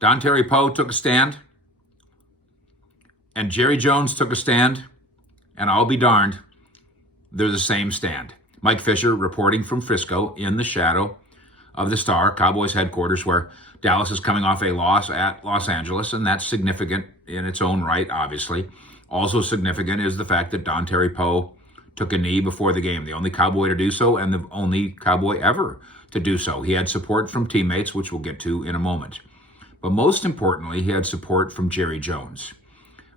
Dontari Poe took a stand, and Jerry Jones took a stand, and I'll be darned, they're the same stand. Mike Fisher reporting from Frisco in the shadow of the Star, Cowboys headquarters, where Dallas is coming off a loss at Los Angeles, and that's significant in its own right, obviously. Also significant is the fact that Dontari Poe took a knee before the game, the only Cowboy to do so and the only Cowboy ever to do so. He had support from teammates, which we'll get to in a moment. But most importantly, he had support from Jerry Jones.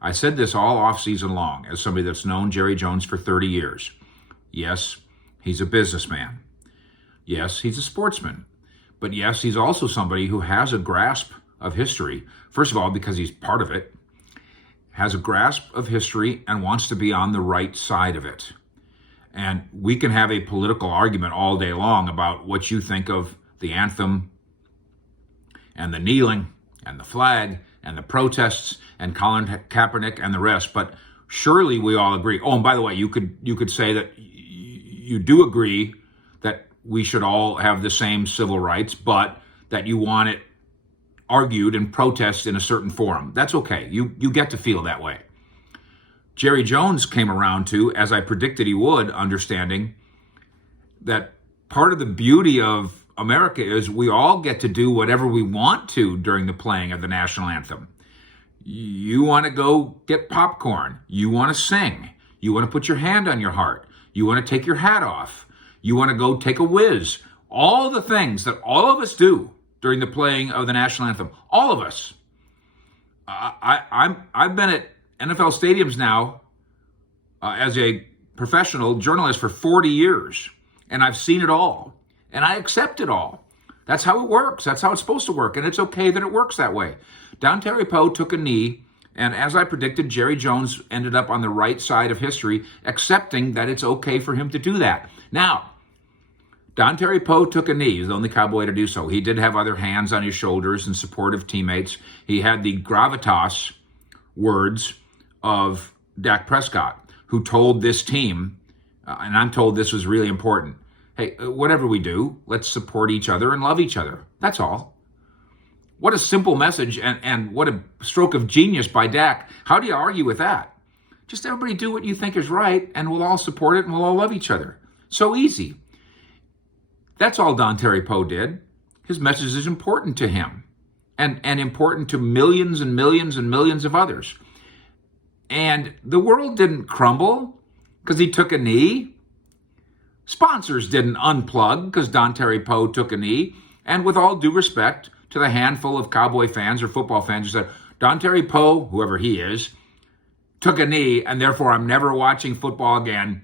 I said this all offseason long as somebody that's known Jerry Jones for 30 years. Yes, he's a businessman. Yes, he's a sportsman. But yes, he's also somebody who has a grasp of history. First of all, because he's part of it, has a grasp of history and wants to be on the right side of it. And we can have a political argument all day long about what you think of the anthem and the kneeling and the flag and the protests and Colin Kaepernick and the rest. But surely we all agree. Oh, and by the way, you could say that you do agree that we should all have the same civil rights, but that you want it argued and protest in a certain forum. That's okay. You get to feel that way. Jerry Jones came around to, as I predicted he would, understanding that part of the beauty of America is we all get to do whatever we want to during the playing of the national anthem. You want to go get popcorn. You want to sing. You want to put your hand on your heart. You want to take your hat off. You want to go take a whiz. All the things that all of us do during the playing of the national anthem. All of us. I've been at NFL stadiums now as a professional journalist for 40 years, and I've seen it all, and I accept it all. That's how it works. That's how it's supposed to work, and it's okay that it works that way. Dontari Poe took a knee, and as I predicted, Jerry Jones ended up on the right side of history, accepting that it's okay for him to do that. Now, Dontari Poe took a knee. He's the only Cowboy to do so. He did have other hands on his shoulders and supportive teammates. He had the gravitas words of Dak Prescott, who told this team, and I'm told this was really important, hey, whatever we do, let's support each other and love each other. That's all. What a simple message, and what a stroke of genius by Dak. How do you argue with that? Just everybody do what you think is right, and we'll all support it, and we'll all love each other. So easy. That's all Dontari Poe did. His message is important to him, and important to millions and millions and millions of others. And the world didn't crumble because he took a knee. Sponsors didn't unplug because Dontari Poe took a knee. And with all due respect to the handful of Cowboy fans or football fans who said, Dontari Poe, whoever he is, took a knee, and therefore I'm never watching football again.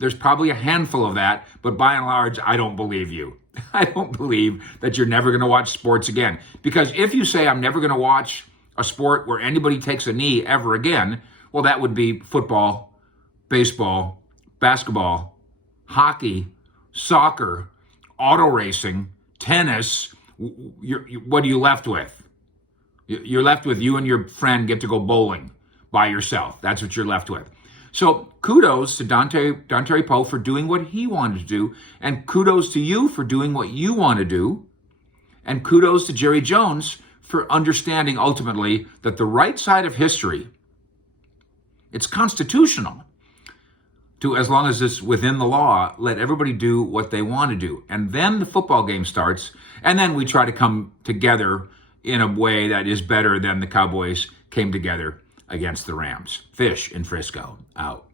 There's probably a handful of that, but by and large, I don't believe you. I don't believe that you're never going to watch sports again. Because if you say I'm never going to watch a sport where anybody takes a knee ever again, well, that would be football, baseball, basketball, hockey, soccer, auto racing, tennis. What are you left with? You're left with you and your friend get to go bowling by yourself. That's what you're left with. So kudos to Dontari Poe for doing what he wanted to do, and kudos to you for doing what you want to do, and kudos to Jerry Jones for understanding ultimately that the right side of history, it's constitutional to, as long as it's within the law, let everybody do what they want to do. And then the football game starts, and then we try to come together in a way that is better than the Cowboys came together against the Rams. Fish in Frisco, out.